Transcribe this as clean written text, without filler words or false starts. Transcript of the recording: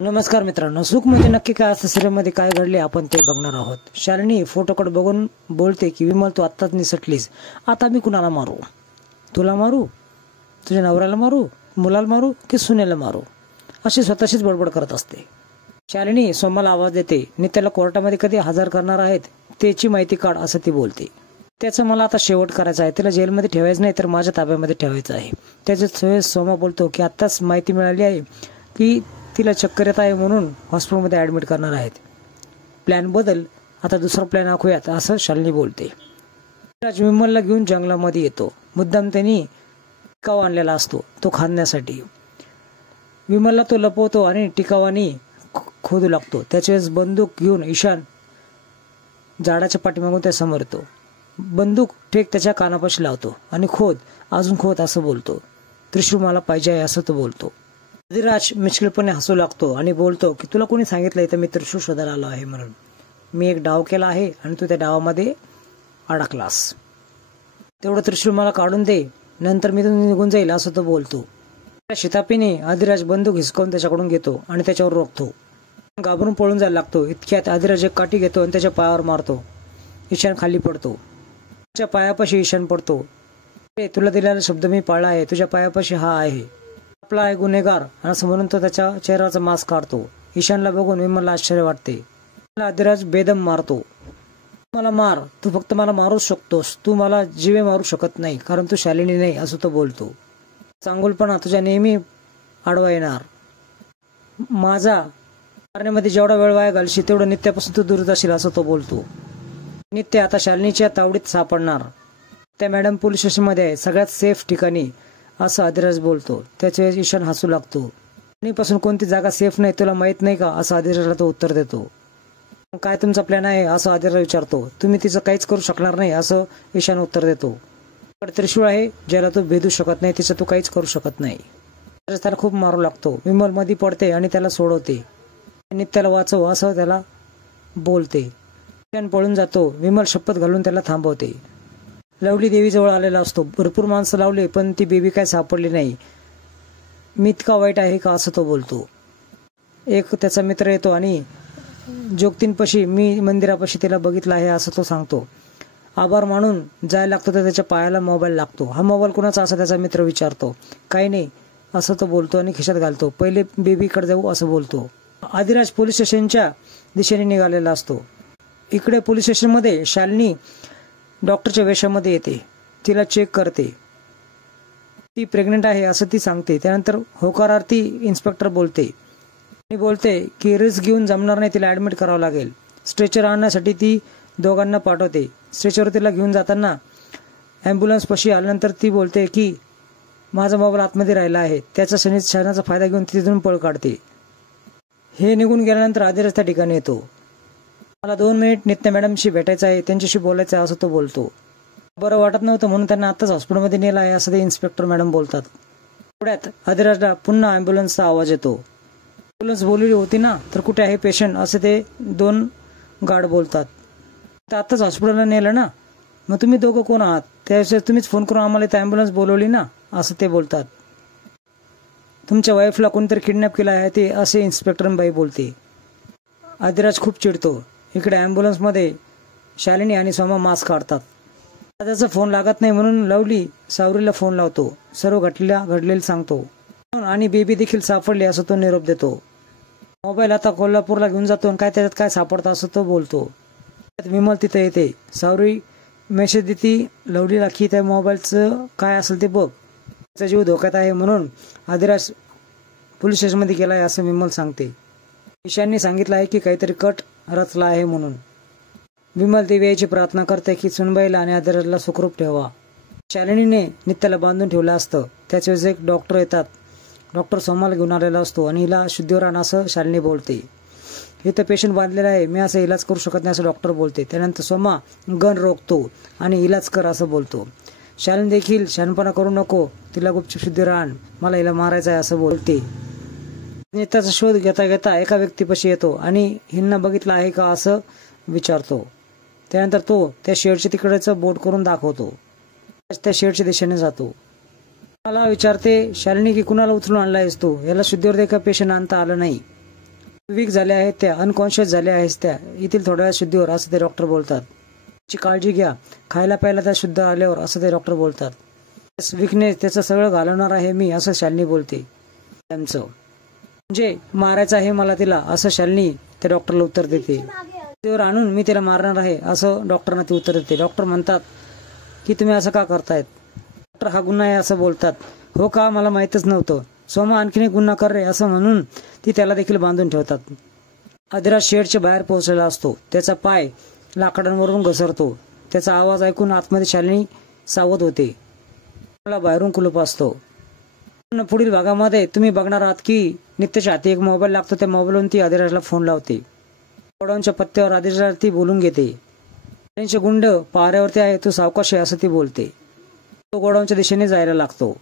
नमस्कार मित्रांनो, सुख म्हणजे नक्की काय असतं, सिरियलमध्ये काय घडले आपण ते बघणार आहोत. शालिनी फोटोकडे बघून बोलते की विमल तू आत्ताच निसटलीस, आता मी कुणाला मारू? तुला मारू, तुझ्या नवऱ्याला मारू, मुलाला मारू की सुनेला मारू, अशी स्वतःशीच बडबड करत असते. शालिनी सोमाला आवाज देते, नित्याला कोर्टामध्ये कधी हजर करणार आहेत त्याची माहिती काढ असं ती बोलते. त्याचं मला आता शेवट करायचा आहे, तिला जेलमध्ये ठेवायचं नाही तर माझ्या ताब्यामध्ये ठेवायचं आहे. त्याचे सोमा बोलतो की आत्ताच माहिती मिळाली आहे की तिला चक्कर येत आहे म्हणून हॉस्पिटलमध्ये ॲडमिट करणार आहेत. प्लॅन बदल, आता दुसरा प्लॅन आखूयात असं शालिनी बोलते. राज विमलला घेऊन जंगलामध्ये येतो. मुद्दाम त्यांनी टिकाव आणलेला असतो तो खांदण्यासाठी. विमलला तो लपवतो आणि टिकावानी खोदू लागतो. त्याच्या वेळेस बंदूक घेऊन ईशान झाडाच्या पाठीमागून त्या समोर येतो. बंदूक ठेक त्याच्या कानापाशी लावतो आणि खोद, अजून खोद असं बोलतो. त्रिशूळ मला पाहिजे आहे असं तो बोलतो. अधिराज मिश्किलपणे हसू लागतो आणि बोलतो की तुला कोणी सांगितलंय तर मी त्रिशूळ शोधायला आलो आहे म्हणून. मी एक डाव केला आहे आणि तू त्या डावामध्ये अडकलास. तेवढं त्रिशूळ मला काढून दे, नंतर मी निघून जाईल असं तो बोलतो. त्या शितापीने अधिराज बंदूक हिसकावून त्याच्याकडून घेतो आणि त्याच्यावर रोखतो. घाबरून पळून जायला लागतो. इतक्यात अधिराज एक काठी घेतो आणि त्याच्या पायावर मारतो. ईशान खाली पडतो. त्याच्या पायापाशी ईशान पडतो. तुला दिलेला शब्द मी पाळला आहे, तुझ्या पायापाशी हा आहे, आपला आहे गुन्हेगार असं म्हणून तो त्याच्या चेहऱ्याचा मास्क काढतो. ईशानला बघून विमलला आश्चर्य वाटते. अधिराज बेदम मारतो. मला मार, तू फक्त मला मारूच शकतोस, तू मला जीवे मारू शकत नाही कारण तू शालिनी नाही असं तो बोलतो. चांगुलपणा तुझ्या नेहमी आडवा येणार. माझा मारण्यामध्ये जेवढा वेळ वाया घालशील तेवढं नित्यापासून तू दूर जाशील असं तो बोलतो. नित्य आता शालिनीच्या तावडीत सापडणार. त्या मॅडम पोलीस स्टेशनमध्ये आहे, सगळ्यात सेफ ठिकाणी असं अधिराज बोलतो. त्याच्या वेळेस ईशान हसू लागतो. शालिनीपासून कोणती जागा सेफ नाही तुला माहित नाही का असं अधिराजला तो उत्तर देतो. काय तुमचा प्लॅन आहे असं अधिराज विचारतो. तुम्ही तिचं काहीच करू शकणार नाही असं ईशान उत्तर देतो. त्रिशूळ आहे ज्याला तू भेदू शकत नाही, तिचं तू काहीच करू शकत नाही. त्याला खूप मारू लागतो. विमल मध्ये पडते आणि त्याला सोडवते. नित्याला वाचव असं त्याला बोलते. ईशान पळून जातो. विमल शपथ घालून त्याला थांबवते. लवली देवीजवळ आलेला असतो. भरपूर माणसं लावले पण ती बेबी काय सापडली नाही. मी इतका वाईट आहे का असं तो बोलतो. एक त्याचा मित्र येतो आणि जोगतींपाशी मी मंदिरापाशी तिला बघितलं आहे असं तो सांगतो. आभार मानून जायला लागतो तर त्याच्या पायाला मोबाईल लागतो. हा मोबाईल कुणाचा असं त्याचा मित्र विचारतो. काही नाही असं तो बोलतो आणि खिशात घालतो. पहिले बेबीकडे जाऊ असं बोलतो. अधिराज पोलीस स्टेशनच्या दिशेने निघालेला असतो. इकडे पोलीस स्टेशनमध्ये शालिनी डॉक्टरच्या वेशामध्ये येते. तिला चेक करते. ती प्रेग्नेंट आहे असं ती सांगते. त्यानंतर होकारार्थी इन्स्पेक्टर बोलते आणि बोलते की रिस्क घेऊन जमणार नाही, तिला ऍडमिट करावं लागेल. स्ट्रेचर आणण्यासाठी ती दोघांना पाठवते. स्ट्रेचर तिला घेऊन जाताना ॲम्ब्युलन्स पाशी आल्यानंतर ती बोलते की माझा मोबाईल आतमध्ये राहिला आहे. त्याचा क्षणाचा फायदा घेऊन ती तिथून पळ काढते. हे निघून गेल्यानंतर अधिराज त्या ठिकाणी येतो. मला 2 मिनिट नित्या मॅडमशी भेटायचं आहे, त्यांच्याशी बोलायचं आहे असं तो बोलतो. बरं वाटत नव्हतं म्हणून त्यांना आत्ताच हॉस्पिटलमध्ये नेलं आहे असं ते इन्स्पेक्टर मॅडम बोलतात. थोड्यात अधिराजला पुन्हा ॲम्ब्युलन्सचा आवाज येतो. ॲम्ब्युलन्स बोलवली होती ना, तर कुठे आहे पेशंट असे ते 2 गार्ड बोलतात. तर आत्ताच हॉस्पिटलला नेलं ना, मग तुम्ही दोघं कोण आहात? त्याविषयी तुम्हीच फोन करून आम्हाला इथं ॲम्ब्युलन्स बोलवली ना असं ते बोलतात. तुमच्या वाईफला कोणीतरी किडनॅप केलं आहे ते असे इन्स्पेक्टर बाई बोलते. अधिराज खूप चिडतो. इकडे ॲम्ब्युलन्समध्ये शालिनी आणि सोमा मास्क काढतात. त्याचा फोन लागत नाही म्हणून लवली सावरीला फोन लावतो. सर्व घडलेलं सांगतो आणि बेबी देखील सापडली असं तो निरोप देतो. मोबाईल आता कोल्हापूरला घेऊन जातो आणि काय त्याच्यात काय सापडतं असं तो बोलतो. विमल तिथे येते. सावरी मेसेज देते लवलीला की त्या मोबाईलचं काय असेल ते बघ, त्याचा जीव धोक्यात आहे म्हणून अधिराज पोलीस स्टेशनमध्ये गेला आहे असं विमल सांगते. ईशानने सांगितलं आहे की काहीतरी कट रचला आहे म्हणून. विमल देवी याची प्रार्थना करते की सुनबाईला आणि अधिराजला सुखरूप ठेवा. शालिनीने नित्याला बांधून ठेवलं असतं. त्याच वेळेस एक डॉक्टर येतात. डॉक्टर सोमाला घेऊन आलेला असतो आणि हिला शुद्धीवर आण असं शालिनी बोलते. इथं पेशंट बांधलेला आहे, मी असं इलाज करू शकत नाही असं डॉक्टर बोलते. त्यानंतर सोमा गन रोखतो आणि इलाज कर असं बोलतो. शालिनी देखील शहाणपणा करू नको, तिला गुपचूप शुद्धीवर आण, मला हिला मारायचं आहे असं बोलते. नेत्याचा शोध घेता घेता एका व्यक्तीपाशी येतो आणि हिंना बघितलं आहे का असं विचारतो. त्यानंतर तो त्या शेडच्या तिकडचं बोट करून दाखवतो. त्या शेडच्या दिशेने जातो. मला विचारते शालिनी की कुणाला उचलून आणलायस तू? याला शुद्धीवर देखा पेशंट आणता आलं नाही. वीक झाल्या आहेत त्या, अनकॉन्शियस झाल्या आहेत त्या, येथील थोड्या वेळात शुद्धी होईल असं ते डॉक्टर बोलतात. ची काळजी घ्या, खायला प्यायला त्या शुद्ध आल्यावर असं ते डॉक्टर बोलतात. विकनेस त्याचं सगळं घालवणार आहे मी असं शालिनी बोलते. त्यांचं म्हणजे मारायचं आहे मला तिला असं शालिनी त्या डॉक्टरला उत्तर देते. त्यावर आणून मी तिला मारणार आहे असं डॉक्टरना ती उत्तर देते. डॉक्टर म्हणतात की तुम्ही असं का करतायत. डॉक्टर हा गुन्हा आहे असं बोलतात. हो का, मला माहीतच नव्हतं. सोमा आणखीन एक गुन्हा कर रे असं म्हणून ती त्याला देखील बांधून ठेवतात. आदिराज शेडच्या बाहेर पोहोचलेला असतो. त्याचा पाय लाकडांवरून घसरतो. त्याचा आवाज ऐकून आतमध्ये शालिनी सावध होते. मला बाहेरून कुलूप असतो. पुढील भागामध्ये तुम्ही बघणार आहात की नित्याच्या हाती एक मोबाईल लागतो. त्या मोबाईलवरून ती आदिराजला फोन लावते. गोडाऊनच्या पत्त्यावर आदिराजला ती बोलून घेते. त्यांचे गुंड पाऱ्यावरती आहे, तू सावकाश आहे असं ती बोलते. तो गोडाऊनच्या दिशेने जायला लागतो.